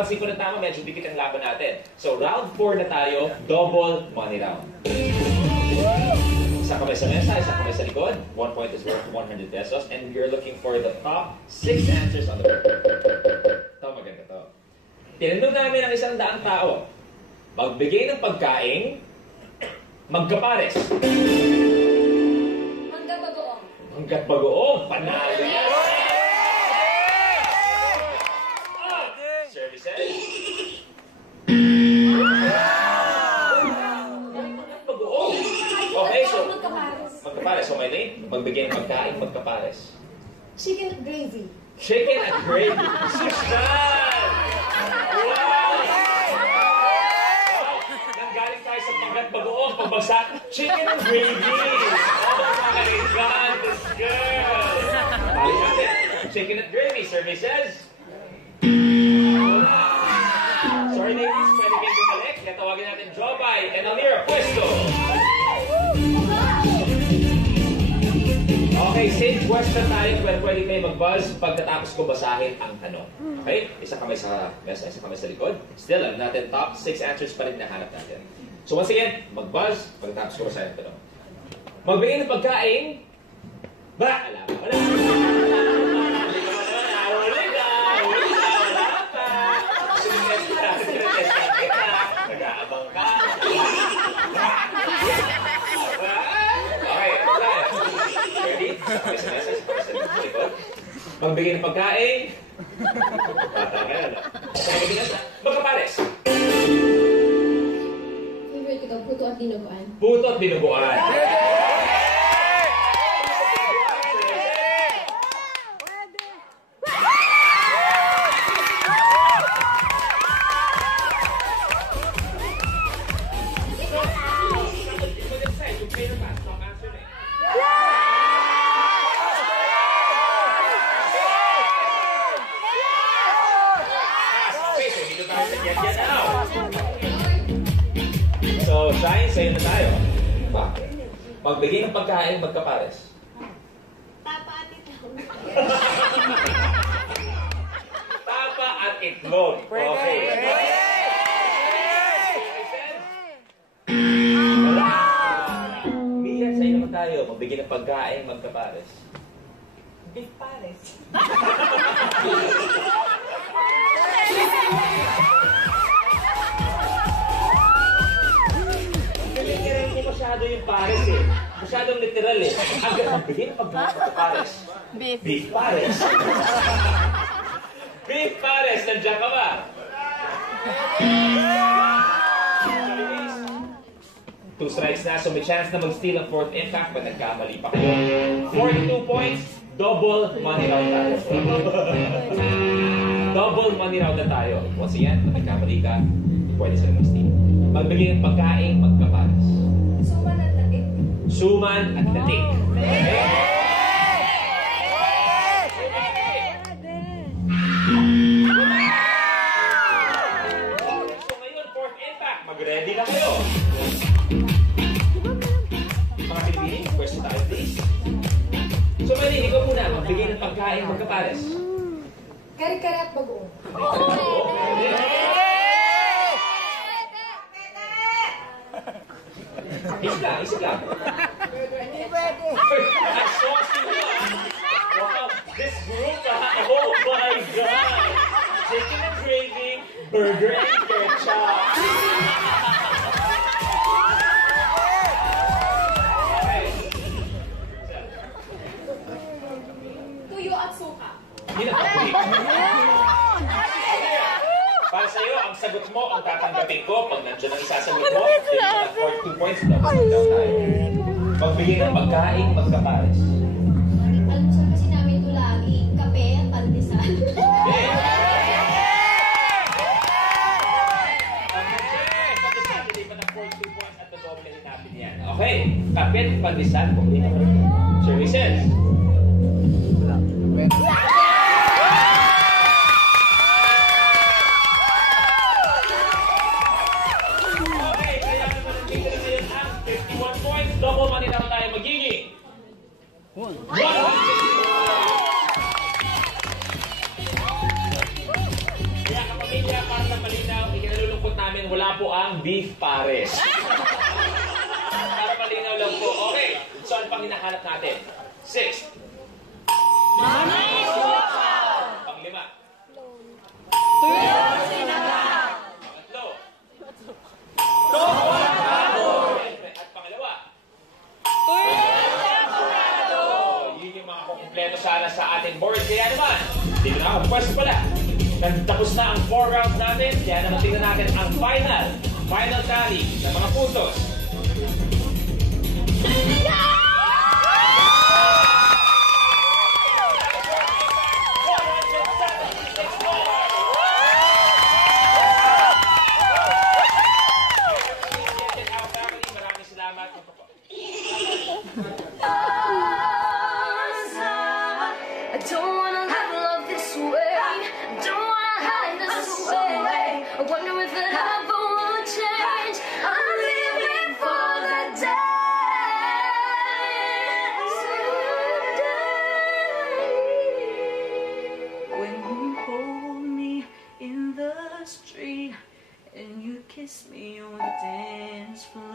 napapansin ko na tama, medyo dikit ang laban natin. So, round 4 na tayo, double money round. Isa kamay sa mesa, isa kamay sa likod. 1 point is worth 100 pesos. And you're looking for the top 6 answers on the board. Ito, maganda to. Tinanong namin ang 100 tao. Magbigay ng pagkain, magkapares. Hanggat bagoong. Hanggat bagoong, panalo yan. Services. Hanggat bagoong. Okay, so magkapares. So, may lane, magbigay ng pagkain, magkapares. Chicken at gravy. Chicken at gravy. Susan! Wow! Nanggaling tayo sa panggat bagoong, pagbagsak, chicken and gravy. Oh my God, this girl. Balik natin. Chicken and gravy services. Sorry ladies, pwede kayong bumalik. Natawagin natin Jobay and Alira Puesto. Okay, same question tayo. Pwede kayo mag-buzz pagkatapos ko basahin ang tanong. Okay? Isa kamay sa mesa, isa kamay sa likod. Still, alam natin, top 6 answers pa rin nahanap natin. So once again, mag-buzz pagkatapos ko basahin ang tanong. Magbigay ng pagkain. Ba? Wala pa. Wala pa. Sumigas ka. Nag-aabang ka. Okay, ready? Magbigay ng pagkain. Bata ka yan. Magkapares. Favorite ko, puto at dinuguan. Puto at dinuguan. So, Shine, sa'yo na tayo. Bakit? Magbigay ng pagkain, magkapares. Tapa at itlog. Tapa at itlog. Okay. Mia, sa'yo naman tayo. Magbigay ng pagkain, magkapares. Beef pares. Hindi masyado yung pares eh. Masyadong literal eh. Agad magbigay ng pagkain, magkapares. Beef pares. Beef pares, nandiyan ka ba? Two strikes na, so may chance na mag-steal ang fourth impact pag nagkamali pa kayo. 42 points, double money round tayo. Double money round na tayo. Once again, pag nagkamali ka, pwede sila mag-steal. Magbigay ng pagkain, magkapares. Suman at latik. Suman at latik. Okay? So ngayon, fourth impact, mag-ready na kayo. Mga Pilipini, question tayo please. So Manny, ikaw muna, magbigay ng pagkain, magkapares. Kare-kare at bagoong. Isip lang. Hindi pwede. Ang saucy mo ah. Wow, this group ah. Oh my God. Chicken and gravy, burger and ketchup. Okay. Tuyo at suka. Hindi na kapit. Para sa'yo, ang sagot mo, ang tatanggapin ko, pag nandiyan ang isasagot mo, hindi na 42 points, dapat daw tayo. Magbigay ng pagkain, magkapares. Almusal kasi namin ito lagi. Kape at pandesal. Hindi pa ng 42 points at nadoblihin natin yan. Okay, kape at pandesal, services. Double money na tayo magiging 100. Kaya kapamilya, wala po ang beef pares. Para malinaw lang po. Okay, so ano pang hinahanap natin? 6. Panglima. Pangatlo. At pangalawa. Yun yung mga kumpleto sana sa ating board. Kaya naman, tingnan ako, first pala. Tapos na ang 4 rounds natin. Kaya naman tingnan natin ang final tally ng mga puntos. Maraming salamat. I don't wanna live love this way. I don't wanna hide this away. I wonder if it ever will change. I'm living for the day. When you hold me in the street and you kiss me on the dance floor.